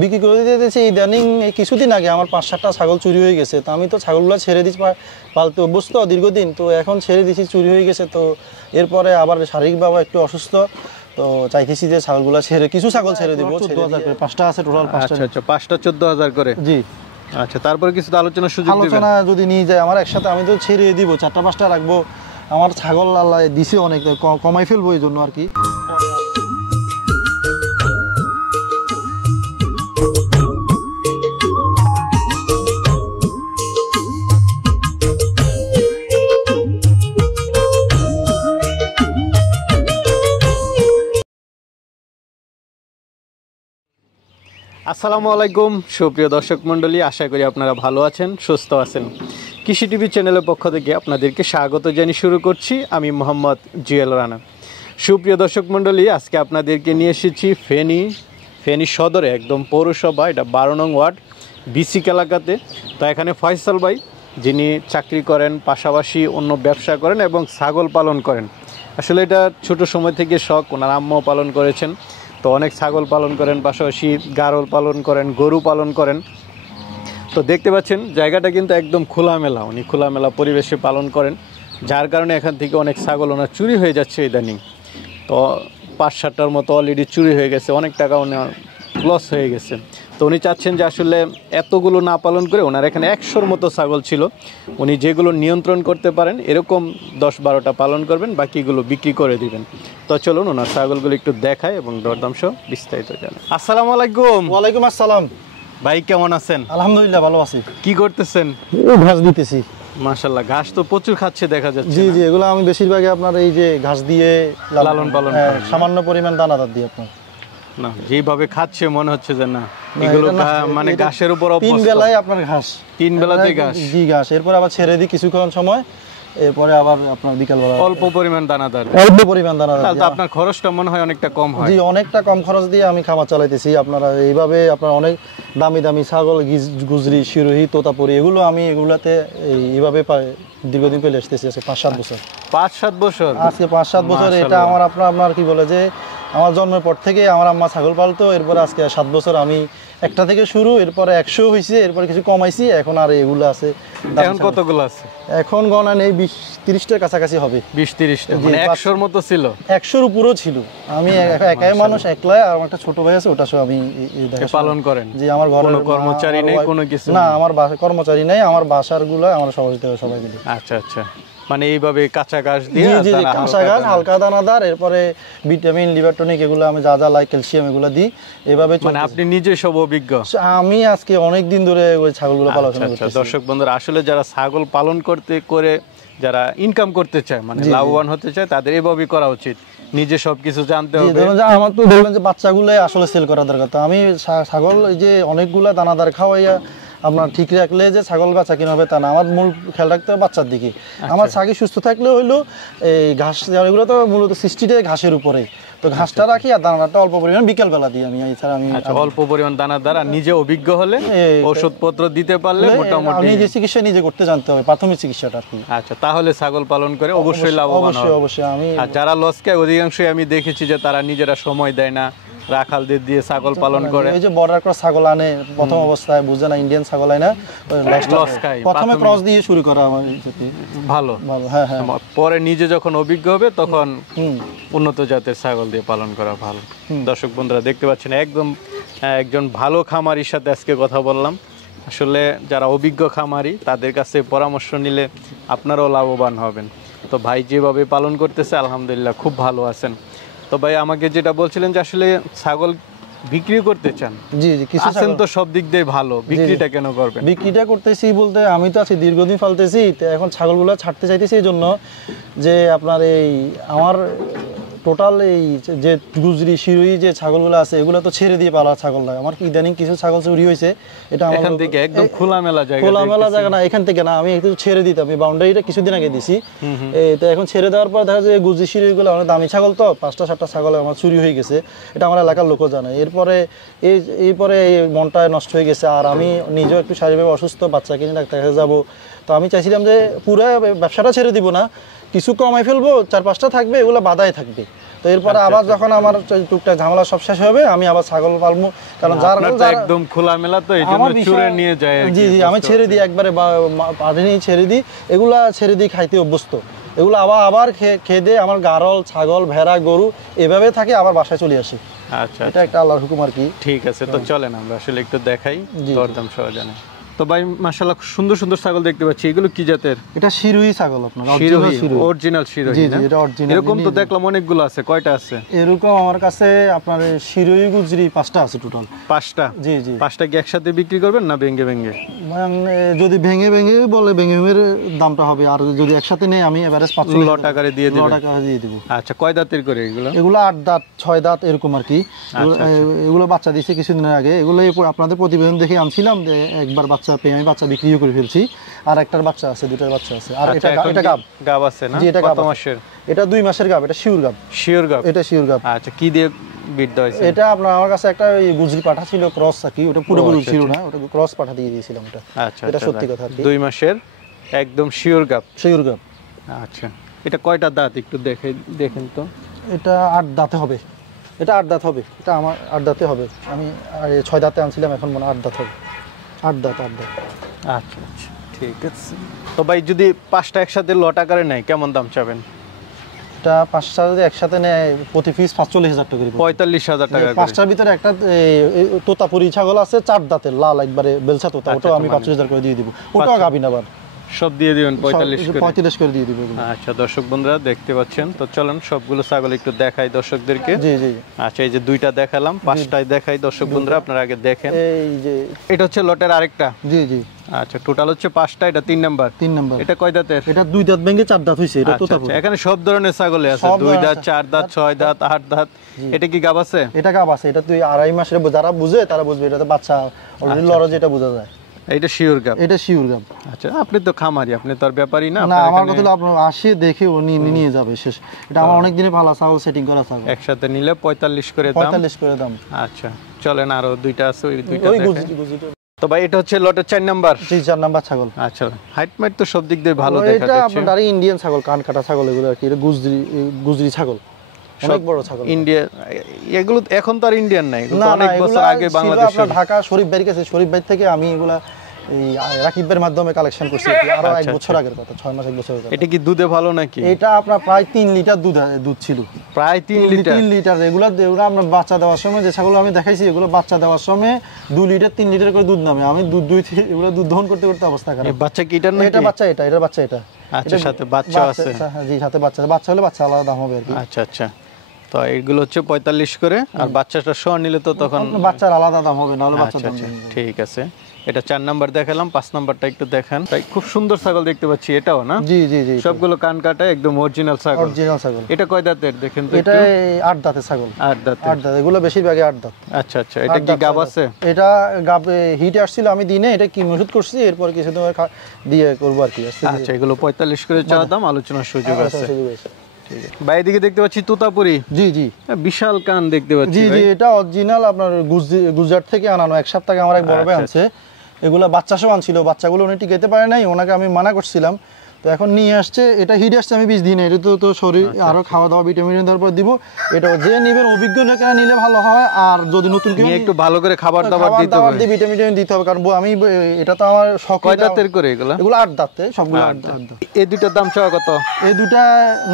বিক্রি করে দিতেছি। ইদানিং কিছুদিন আগে আমার 5-7টা ছাগল চুরি হয়ে গেছে, তো আমি তো ছাগলগুলো ছেড়ে দিচ্ছি, পালতে অভ্যস্ত দীর্ঘদিন, তো এখন ছেড়ে দিচ্ছি, চুরি হয়ে গেছে। তো এরপরে আবার শারীরিকভাবে একটু অসুস্থ, তো চাইতেছি যে ছাগলগুলো ছেড়ে, কিছু ছাগল ছেড়ে দিব। 14,000 করে 5টা আছে টোটাল। 5টা। আচ্ছা, 5টা 14,000 করে। জি। আচ্ছা, তারপরে কিছু আলোচনার সুযোগ দিবেন? আলোচনা যদি নিয়ে যায় আমার একসাথে, আমি তো ছেড়ে দিব, 4টা-5টা রাখবো। আমার ছাগল আল্লাহ দিছে অনেক, কমাই ফেলবো এই জন্য আর কি। আসসালামু আলাইকুম সুপ্রিয় দর্শক মণ্ডলী, আশা করি আপনারা ভালো আছেন, সুস্থ আছেন। কৃষি টিভি চ্যানেলের পক্ষ থেকে আপনাদেরকে স্বাগত জানিয়ে শুরু করছি আমি মোহাম্মদ জুয়েল রানা। সুপ্রিয় দর্শক মণ্ডলী, আজকে আপনাদেরকে নিয়ে এসেছি ফেনী সদরে, একদম পৌরসভা, এটা 12 নং ওয়ার্ড বিসিক এলাকাতে। তো এখানে ফয়সাল ভাই, যিনি চাকরি করেন, পাশাপাশি অন্য ব্যবসা করেন এবং ছাগল পালন করেন। আসলে এটা ছোট সময় থেকে শখ, ওনার আম্মাও পালন করেছেন। তো অনেক ছাগল পালন করেন, পাশাপাশি গারল পালন করেন, গরু পালন করেন। তো দেখতে পাচ্ছেন জায়গাটা কিন্তু একদম খোলামেলা, উনি খোলামেলা পরিবেশে পালন করেন, যার কারণে এখান থেকে অনেক ছাগল ওনার চুরি হয়ে যাচ্ছে ইদানিং। তো 5-7টার মতো অলরেডি চুরি হয়ে গেছে, অনেক টাকা ওনার লস হয়ে গেছে। তো উনি চাচ্ছেন যে আসলে এতগুলো না পালন করে, ওনার এখানে 100-র মতো ছাগল ছিল, উনি যেগুলো নিয়ন্ত্রণ করতে পারেন এরকম 10-12টা পালন করবেন, বাকিগুলো বিক্রি করে দিবেন। তো চলুন ওনার ছাগলগুলো একটু দেখায় এবং দরদাম সহ বিস্তারিত জানেন। আসসালামু আলাইকুম। ওয়ালাইকুম আসসালাম। ভাই কেমন আছেন? আলহামদুলিল্লাহ ভালো আছি। কি করতেছেন? ঘাস দিতেছি। মাশাআল্লাহ, ঘাস তো প্রচুর খাচ্ছে দেখা যাচ্ছে। জি জি, এগুলো আমি বেশিরভাগই আপনার এই যে ঘাস দিয়ে লালন পালন, সামান্য পরিমাণ দানাদার দিই আপনার। না, যেভাবে খাচ্ছে মনে হচ্ছে যে না, এগুলো মানে ঘাসের উপর অভ্যস্ত। 3 বেলায় আপনার ঘাস, 3 বেলাতে ঘাস। জি ঘাস, এরপর আবার ছেড়ে দিই কিছুক্ষণ সময়, এরপরে আবার আপনার বিকালবেলা অল্প পরিমাণ দানাদার। অল্প পরিমাণ দানাদার। তাহলে আপনার খরচটা মনে হয় অনেকটা কম হয়। জি, অনেকটা কম খরচ দিয়ে আমি খামার চালাইতেছি। আপনারা এইভাবে আপনার অনেক দামি দামি ছাগল, গুজরি, শিরোহী, তোতাপুরি, এগুলো আমি এগুলাতে এইভাবে দীর্ঘদিন পেলে আসতেছি। আজকে 5-7 বছর। 5-7 বছর? আজকে 5-7 বছর। এটা আমার আপনার কি বলে যে আমার জন্মের পর থেকে আমার আম্মা ছাগল পালতো, এরপরে আজকে 7 বছর আমি একটা থেকে শুরু, এরপরে 100 হয়েছে, এরপরে কিছু কমাইছি, এখন আর এগুলো আছে। এখন কতগুলো আছে? এখন গণনা নেই, 20-30টার কাছাকাছি হবে। 20-30টা মানে 100-র মতো ছিল? 100-র উপরেও ছিল। আমি একাই মানুষ, একলাই, আর একটা ছোট ভাই আছে, ওটা সহ আমি পালন করেন। জি, আমার ঘরে কোনো কর্মচারী নেই, কোনো কিছু না, আমার কর্মচারী নেই, আমার বাসার গুলো আমার সবাই দিই। আচ্ছা আচ্ছা, মানে এইভাবে কাঁচা ঘাস দিয়ে? জি জি, কাঁচা ঘাস, হালকা দানাদার, এরপরে ভিটামিন, লিভার টনিক, এগুলো আমি যা যা লাই, ক্যালসিয়াম, এগুলো দিই এভাবে। মানে আপনি নিজে সব অভিজ্ঞ? আমি আজকে অনেক দিন ধরে ওই ছাগলগুলো পালন করতেছি। দর্শক বন্ধুরা, আসলে যারা ছাগল পালন করে যারা ইনকাম করতে চায়, মানে লাভবান হতে চায়, তাদের এভাবেই করা উচিত, নিজে সবকিছু জানতে হবে। আমার তো ধরলেন যে বাচ্চাগুলো আসলে সেল করা দরকার। তো আমি ছাগল এই যে অনেকগুলা দানাদার খাওয়াইয়া আপনার ঠিক রাখলে যে ছাগল বাচ্চা কিনা হবে তা না, আমার মূল খেয়াল রাখতে হবে বাচ্চার দিকে। আমার ছাগি সুস্থ থাকলে হইলো এই ঘাস, এগুলো তো মূলত সৃষ্টিটাই ঘাসের উপরে, তো ঘাসটা রাখি আর দানাটা অল্প পরিমাণ বিকেলবেলা দিই আমি। এছাড়া আমি অল্প পরিমাণ দানাদার, আর নিজে অভিজ্ঞ হলে ওষুধপত্র দিতে পারলে মোটামুটি নিজে চিকিৎসা নিজে করতে জানতে হবে, প্রাথমিক চিকিৎসাটা আর কি। আচ্ছা, তাহলে ছাগল পালন করে অবশ্যই লাভবান হবে। অবশ্যই। আমি আর যারা লস খায় অধিকাংশই আমি দেখেছি যে তারা নিজেরা সময় দেয় না, রাখালদের দিয়ে ছাগল পালন করে। এই যে বর্ডার ক্রস ছাগল আনে প্রথম অবস্থায়, বুঝে না ইন্ডিয়ান ছাগল আনে না, লস খায়। প্রথমে ক্রস দিয়ে শুরু করা আমার ভালো। হ্যাঁ হ্যাঁ, পরে নিজে যখন অভিজ্ঞ হবে তখন উন্নত জাতের ছাগল দিয়ে পালন করা ভালো। দর্শক বন্ধুরা দেখতে পাচ্ছেন একজন ভালো খামারির সাথে আজকে কথা বললাম। আসলে যারা অভিজ্ঞ খামারি, তাদের কাছে পরামর্শ নিলে আপনারাও লাভবান হবেন। তো ভাই যেভাবে পালন করতেছে আলহামদুলিল্লাহ খুব ভালো আছেন। তো ভাই আমাকে যেটা বলছিলেন যে আসলে ছাগল বিক্রি করতে চান। জি জি, কিছু আছেন তো সব দিক দিয়ে ভালো, বিক্রিটা কেন করবেন? বিক্রিটা করতেছি বলতে আমি তো আছি দীর্ঘদিন পালতেছি, তো এখন ছাগলগুলো ছাড়তে চাইতেছি এই জন্য যে আপনার এই আমার টোটাল এই যে গুজরি, শিরোহী যে ছাগলগুলো আছে, এগুলো তো ছেড়ে দিয়ে পালা ছাগল না। আমার ইদানিং কিছু ছাগল চুরি হয়েছে, এটা আমার এখান থেকে একদম খোলামেলা জায়গা না, এখান থেকে না, আমি একটু ছেড়ে দিতাম, আমি বাউন্ডারিটা কিছুদিন আগে দিছি। তো এখন ছেড়ে দেওয়ার পর দেখা যায় গুজরি, শিরোহীগুলো অনেক দামি ছাগল, তো 5টা-7টা ছাগল আমার চুরি হয়ে গেছে, এটা আমার এলাকার লোকও জানে। এরপরে মনটা নষ্ট হয়ে গেছে, আর আমি নিজেও একটু শারীরিকভাবে অসুস্থ, বাচ্চা কিনে ডাক্তার কাছে যাবো। তো আমি চাইছিলাম যে পুরো ব্যবসাটা ছেড়ে দিব না, কিছু কমাই ফেলবো, 4-5টা থাকবে, এগুলো বাধায় থাকবে। তো এরপরে আবার যখন আমার টুকটাক ঝামেলা সব শেষ হবে আমি আবার ছাগল পালবো, কারণ যারা একদম খোলামেলা তো এইজন্য চুরে নিয়ে যায়। জি জি, আমি ছেড়ে দিই একবারে, পাঠে নিয়ে ছেড়ে দিই, এগুলা ছেড়ে দিই খাইতে অভ্যস্ত। এগুলো আবার খেয়ে দিয়ে আমার গারল, ছাগল, ভেড়া, গরু এভাবে থাকে, আবার বাসায় চলে আসি। আচ্ছা, এটা একটা আল্লাহর হুকুম আর কি। ঠিক আছে, তো চলেন আমরা আসলে একটু দেখাই দরদাম সহ জানেন। তো ভাই মাশাআল্লাহ সুন্দর সুন্দর ছাগল দেখতে পাচ্ছি, এগুলো কি জাতের? এটা শিরোহী ছাগল, আপনার অরিজিনাল শিরোহী। জি জি, এটা অরিজিনাল। এরকম তো দেখলাম অনেকগুলো আছে, কয়টা আছে এরকম? আমার কাছে আপনার শিরোহী গুজরি 5টা আছে টোটাল। 5টা? জি জি। 5টা কি একসাথে বিক্রি করবেন না ভেঙে ভেঙে? যদি ভেঙে ভেঙে বলে ভেঙে ভেঙে দামটা হবে, আর যদি একসাথে নেই আমি এভারেজ 500 টাকা দিয়ে দেব। টাকা দিয়ে দেব। আচ্ছা, কয় দাঁতের করে এগুলো? এগুলো 8 দাঁত 6 দাঁত এরকম আর কি। এগুলো বাচ্চা দিয়েছে কিছুদিন আগে। এগুলো আপনাদের প্রতিবেদন দেখে আনছিলাম যে একবার বাচ্চা পেয়ে আমি বাচ্চা বিক্রিও করে ফেলছি। আর একটার বাচ্চা আছে, দুটার বাচ্চা আছে। আর এটা গাব আছে না? জি, এটা কত মাসের? এটা 2 মাসের গাব। এটা শিওর গাব। শিওর গাব? এটা শিওর গাব। আচ্ছা, কি দিয়ে বিট হইছে? এটা আপনার আমার কাছে একটা গুজরি পাঠা ছিল, ক্রস আর কি। ওটা পুরোপুরি ছিল না, ওটা ক্রস পাঠা দিয়ে দিয়েছিলাম ওটা। আচ্ছা, এটা সত্যি কথা আর কি। 2 মাসের একদম শিওর গাব। শিওর গাব। আচ্ছা, এটা কয়টা দাঁত একটু দেখেন তো? এটা 8 দাঁতে হবে। এটা 8 দাঁত হবে। এটা আমার 8 দাঁতে হবে। আমি 6 দাঁতে আনছিলাম, এখন মনে 8 দাঁত হবে। 8 দাঁত। আচ্ছা আচ্ছা, ঠিক আছে। তো ভাই যদি 5টা একসাথে লট আকারে নেয় কেমন দাম চাবেন? এটা 5টা যদি একসাথে নেয় প্রতি পিস 45,000 টাকা করে। 45,000 টাকা। 5টার ভিতরে একটা তোতাপুরি ছাগল আছে 4 দাঁতের, লাল একবারে বেলসা তোতা, ওটাও আমি 25,000 করে দিয়ে দিব। ওটাও গাবিন আবার। সব দিয়ে দিবেন 45 করে দিয়ে দিব। আচ্ছা দর্শক বন্ধুরা দেখতে পাচ্ছেন, তো চলেন সবগুলো ছাগল একটু দেখাই দর্শকদেরকে। জি জি। আচ্ছা, এই যে 2টা দেখালাম, 5টায় দেখাই দর্শক বন্ধুরা, আপনারা আগে দেখেন। এই যে এটা হচ্ছে লটের আরেকটা। জি জি। আচ্ছা, টোটাল হচ্ছে 5টা, এটা 3 নাম্বার। এটা কয় দাঁতের? এটা 2 দাঁত ভেঙে 4 দাঁত হইছে। এটা তোতাপুরি। এখানে সব ধরনের ছাগলই আছে, 2 দাঁত, 4 দাঁত, 6 দাঁত, 8 দাঁত। এটা কি গাব আছে? এটা গাব আছে। এটা তুই 2.5 মাসের, যারা বুঝে তারা বুঝবে। এটাতে বাচ্চা অলরেডি লড়, যেটা বোঝা যায়। এটা শিওর গাব? এটা শিওর গাব। আচ্ছা, আপনি তো খামারি, আপনি তো আর ব্যাপারী না। না, আমার কথা হলো আপনি আসে দেখে ও নিয়ে যাবে শেষ। এটা আমার অনেক দিনে ভালো ছাগল সেটিং করা ছাগল। একসাথে নিলে 45 করে দাম। 45 করে দাম। আচ্ছা, চলেন আরো 2টা আছে, ওই 2টা ওই দেখেন। তো ভাই এটা হচ্ছে লটের 4 নাম্বার। জি, 4 নাম্বার ছাগল। আচ্ছা, হাইট মাইট তো সব দিক দিয়ে ভালো দেখা যাচ্ছে। এটা আপনার ইন্ডিয়ান ছাগল, কান কাটা ছাগল এগুলো আর কি। এটা গুজরি ছাগল, অনেক বড় ছাগল। ইন্ডিয়া এগুলো এখন তো আর ইন্ডিয়ান নাই, এগুলো অনেক বছর আগে বাংলাদেশে। আপনার ঢাকা শরীফ ভাইয়ের কাছে, শরীফ ভাই থেকে আমি এগুলা এই রাকিবের মাধ্যমে কালেকশন করছি আরো 1 বছর আগের কথা, 6 মাস 1 বছর আগের। এটা কি দুধে ভালো নাকি? এটা আপনার প্রায় 3 লিটার দুধ ছিল। প্রায় 3 লিটার। এগুলো আমরা বাচ্চা দেওয়ার সময় যে ছাগল আমি দেখাইছি, এগুলো বাচ্চা দেওয়ার সময় 2 লিটার 3 লিটার করে দুধ নামে। আমি এগুলো দুধ দহন করতে করতে অবস্থা খারাপ। এই বাচ্চা কি এটার নাকি? এটা বাচ্চা, এটার বাচ্চা এটা। আচ্ছা, সাথে বাচ্চা আছে? জি, সাথে বাচ্চা হলে বাচ্চা আলাদা দাম হবে আর কি। আচ্ছা আচ্ছা, তো এগুলো হচ্ছে 45 করে, আর বাচ্চাটা সহ নিলে তো তখন বাচ্চার আলাদা দাম হবে, নাহলে বাচ্চার দাম। ঠিক আছে, এটা 4 নাম্বার দেখালাম, 5 নাম্বারটা একটু দেখান। তাই খুব সুন্দর ছাগল দেখতে পাচ্ছি, এটাও না? জি জি জি, সবগুলো কান কাটা একদম অরিজিনাল ছাগল। এটা কয় দাঁতের দেখেন তো? এটা 8 দাঁতের ছাগল। 8 দাঁত। এগুলো বেশিরভাগই 8 দাঁত। আচ্ছা আচ্ছা, এটা কি গাব আছে? এটা গাব হিটে আসছিল, আমি দিনে এটা কি ওষুধ করছি, এরপর কিছু দিয়ে করবো আর কি। আচ্ছা, এগুলো 45 করে চাওয়া দাম, আলোচনার সুযোগ আছে। ভাই এদিকে দেখতে পাচ্ছি তোতাপুরি। জি জি, বিশাল কান দেখতে পাচ্ছি। জি জি, এটা অরিজিনাল আপনার গুজরাট থেকে আনানো। 1 সপ্তাহ আমার এক বড় ভাই আনছে। এগুলা বাচ্চা সহ আনছিল, বাচ্চাগুলো উনি টিকাইতে পারে নাই, ওনাকে আমি মানা করছিলাম। তো এখন নিয়ে আসছে, এটা হিট আসছে আমি 20 দিনে। এটা তো শরীর আরো খাওয়া দাওয়া ভিটামিন দেওয়ার পর দিব। এটা যে নেবেন অভিজ্ঞ লোকেরা নিলে ভালো হয়, আর যদি নতুন কেউ একটু ভালো করে খাবার দাবার দিতে হবে, ভিটামিন দিতে হবে। কারণ আমি এটা তো আমার শখ। কয় দাঁতের করে এগুলো? 8 দাঁতে, সবগুলো 8 দাঁত। এই দুইটার দাম চাওয়া কত? এই দুইটা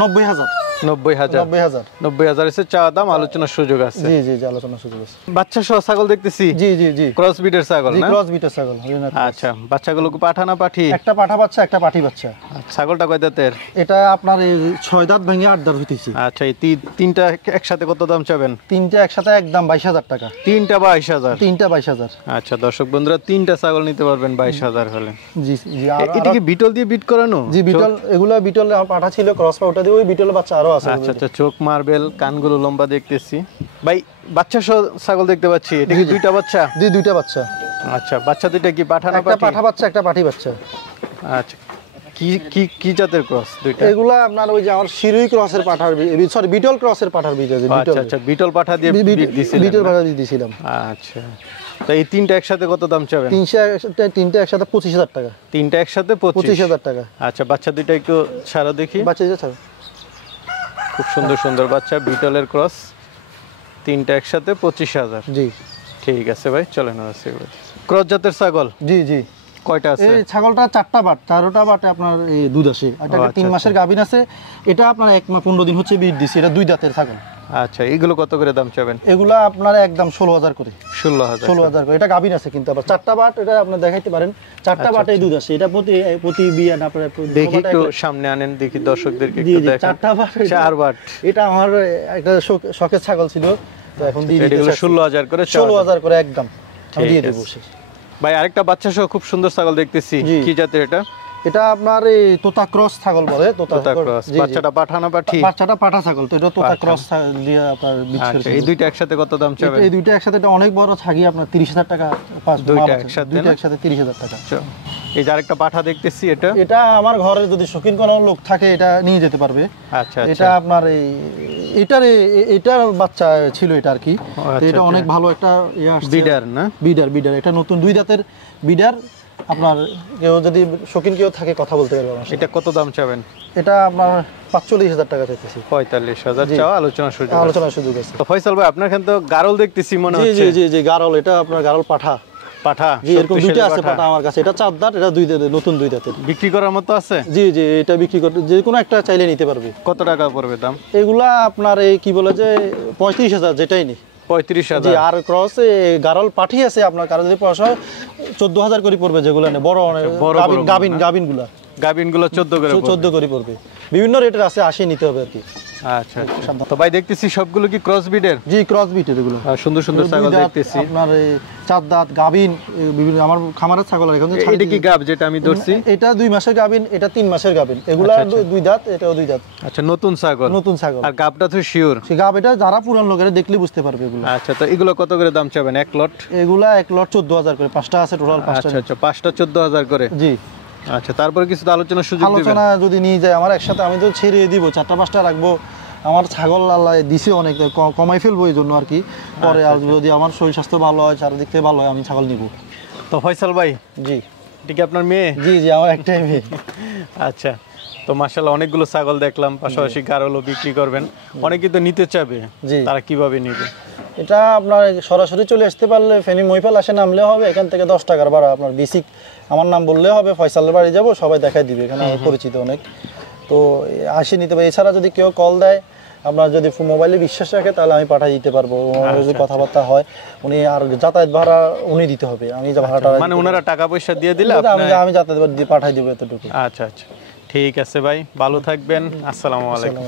90,000। 90,000 এসে চাওয়া দাম, আলোচনার সুযোগ আছে। জি জি, আলোচনার সুযোগ আছে। বাচ্চা সহ ছাগল দেখতেছি। জি জি জি, ক্রস বিটের ছাগল না? ক্রস বিটের ছাগল। আচ্ছা, বাচ্চাগুলো কি পাঠা না পাঠি? একটা পাঠা বাচ্চা, একটা পাঠি বাচ্চা। ছাগলটা কয় দাঁতের? এটা আপনার 6 দাঁত ভেঙে 8 দাঁত হইতেছে। আচ্ছা, এই তিনটা একসাথে কত দাম চাবেন? তিনটা একসাথে একদম 22,000 টাকা। তিনটা 22,000? তিনটা 22,000। আচ্ছা দর্শক বন্ধুরা, 3টা ছাগল নিতে পারবেন 22,000 হলে। জি জি। এটা কি বিটল দিয়ে বিট করানো? জি, বিটল। এগুলা বিটল পাঠা ছিল, ক্রস পাউটা দিয়ে ওই বিটল বাচ্চা আরো আছে। আচ্ছা আচ্ছা, চোখ মার্বেল, কানগুলো লম্বা দেখতেছি। ভাই বাচ্চা সহ ছাগল দেখতে পাচ্ছি, এটা কি দুইটা বাচ্চা? জি, দুইটা বাচ্চা। আচ্ছা, বাচ্চা দুইটা কি পাঠা না পাঠি? একটা পাঠা বাচ্চা, একটা পাঠি বাচ্চা। আচ্ছা, কি জাতের ক্রস দুইটা? এগুলা আপনার ওই যে আমার শিরোই ক্রসের পাঠার, সরি বিটল ক্রসের পাঠার বীজ আছে। আচ্ছা আচ্ছা, বিটল পাঠা দিয়ে বীজ দিছিলেন? বিটল পাঠা দিয়ে দিছিলাম। আচ্ছা, তো এই তিনটা একসাথে কত দাম চাবেন? তিনটা একসাথে 25,000 টাকা। তিনটা একসাথে 25,000 টাকা। আচ্ছা, বাচ্চা দুইটা একটু ছাড়া দেখি। বাচ্চা দুইটা ছাড়া। খুব সুন্দর সুন্দর বাচ্চা, বিটলের ক্রস, তিনটা একসাথে 25,000। জি ঠিক আছে ভাই, চলেন ক্রস জাতের ছাগল। জি জি কয়টা আছে? এই ছাগলটা 4টা বাট, 4টা বাটে আপনার এই দুধ আসে। এটা 3 মাসের গাভিন আছে, এটা আপনার 1 মাস 15 দিন হচ্ছে বিট দিছে। এটা 2 দাঁতের ছাগল। আচ্ছা, এগুলো কত করে দাম চাবেন? এগুলা আপনার একদম 16,000 করে। 16,000 করে। এটা গাভিন আছে কিন্তু আবার 4টা বাট, এটা আপনি দেখাইতে পারেন 4টা বাটে দুধ আসে। এটা প্রতি বিয়ান আপনার দেখি একটু সামনে আনেন, দেখি দর্শকদেরকে একটু দেখান। 4টা বাট, 4 বাট। এটা আমার একটা শখের ছাগল ছিল, তো এখন দিয়ে দিতে। এগুলো 16,000 করে, 16,000 করে একদম আমি দিয়ে দেব। ভাই আরেকটা বাচ্চা সহ খুব সুন্দর ছাগল দেখতেছি, কি জাতের এটা? এটা আপনার এই তোতা ক্রস ছাগল বলে। তোতা ক্রস। বাচ্চাটা পাঠা না পাঠি? বাচ্চাটা পাঠা ছাগল, তো এটা তোতা ক্রস দিয়ে আপনার বিক্রি করেছে। এই দুইটা একসাথে কত দাম চাবেন? এই দুইটা একসাথে এটা অনেক বড় ছাগি, আপনার 30,000 টাকা। দুইটা একসাথে 30,000 টাকা। এই যে আরেকটা পাঠা দেখতেছি, এটা আমার ঘরে যদি শৌখিন কোনো লোক থাকে এটা নিয়ে যেতে পারবে। আচ্ছা, এটা আপনার এটার বাচ্চা ছিল এটা আর কি। এটা অনেক ভালো একটা বিডার না? বিডার এটা নতুন 2 দাঁতের বিডার। আপনার কেউ যদি শৌখিন কেউ থাকে কথা বলতে পারবে আমার সাথে। এটা কত দাম চাবেন? এটা আপনার 45,000 টাকা চাইতেছি। 45,000 চাও, আলোচনার সুযোগ আছে। তো ফয়সাল ভাই, আপনার এখানে তো গারল দেখতেছি মনে হচ্ছে। জি গারল, এটা আপনার গারল পাঠা। জি, এরকম দুইটা আছে পাঠা আমার কাছে। এটা 4 দাঁত, এটা 2 দাঁতের, নতুন 2 দাঁতের। বিক্রি করার মতো আছে? জি, এটা বিক্রি করতে যে কোনো একটা চাইলে নিতে পারবে। কত টাকা পড়বে দাম? এগুলা আপনার এই কি বলে যে 35,000, যেটাই নি 35,000। জি, আর ক্রস গারল পাঠি আছে আপনার কারো যদি পয়সা 14,000 করে পড়বে। যেগুলো নেই বড় গাবিনগুলা 14 করে পড়বে। বিভিন্ন রেটের আছে, 80 নিতে হবে আর কি। আচ্ছা, তো ভাই দেখতেছি সবগুলো কি ক্রস বিডের? জি, ক্রস বিটের এগুলো। সুন্দর সুন্দর ছাগল দেখতেছি আপনার এই 4 দাঁত গাবিন, বিভিন্ন আমার খামারের ছাগল। এখন এটা কি গাব যেটা আমি ধরছি? এটা 2 মাসের গাবিন, এটা 3 মাসের গাবিন। এগুলা 2 দাঁত, এটাও 2 দাঁত। আচ্ছা, নতুন ছাগল। আর গাবটা তো শিওর? আচ্ছা, তো এগুলো কত করে দাম চাবেন এক লট? এগুলা এক লট 14,000 করে। 5টা আছে টোটাল। 5টা। আচ্ছা, 5টা 14,000 করে। জি। আচ্ছা, তারপরে কিছু আলোচনার সুযোগ দিবেন? আলোচনা যদি নিয়ে যায় আমার একসাথে, আমি তো ছেড়ে দিব, 4টা 5টা রাখবো। আমার ছাগল আল্লাহ দিছে অনেক, কমাই ফেলবো এই জন্য আর কি। পরে আর যদি আমার শরীর স্বাস্থ্য ভালো হয়, চারিদিক থেকে ভালো হয়, আমি ছাগল নিব। তো ফয়সাল ভাই, জি, এটা কি আপনার মেয়ে? জি, আমার একটাই মেয়ে। আচ্ছা, তো মাশাআল্লাহ অনেকগুলো ছাগল দেখলাম, পাশাপাশি গারলও বিক্রি করবেন। অনেকে তো নিতে চাবে, তারা কিভাবে নেবে? এটা আপনার সরাসরি চলে আসতে পারলে ফেনী মহিপাল আসে নামলে হবে। এখান থেকে 10 টাকার ভাড়া। আপনার বেসিক আমার নাম বললে হবে, ফয়সালের বাড়ি যাব, সবাই দেখাই দিবে। এখানে আমার পরিচিত অনেক, তো আসে নিতে পারে। এছাড়া যদি কেউ কল দেয়, আপনার যদি মোবাইলে বিশ্বাস রাখে, তাহলে আমি পাঠিয়ে দিতে পারবো। যদি কথাবার্তা হয়, উনি আর যাতায়াত ভাড়া উনি দিতে হবে। আমি যে ভাড়াটা মানে ওনারা টাকা পয়সা দিয়ে দিলে আমি যাতায়াত ভাড়া দিয়ে পাঠিয়ে দেবো এতটুকু। আচ্ছা, ঠিক আছে ভাই, ভালো থাকবেন। আসসালামু আলাইকুম।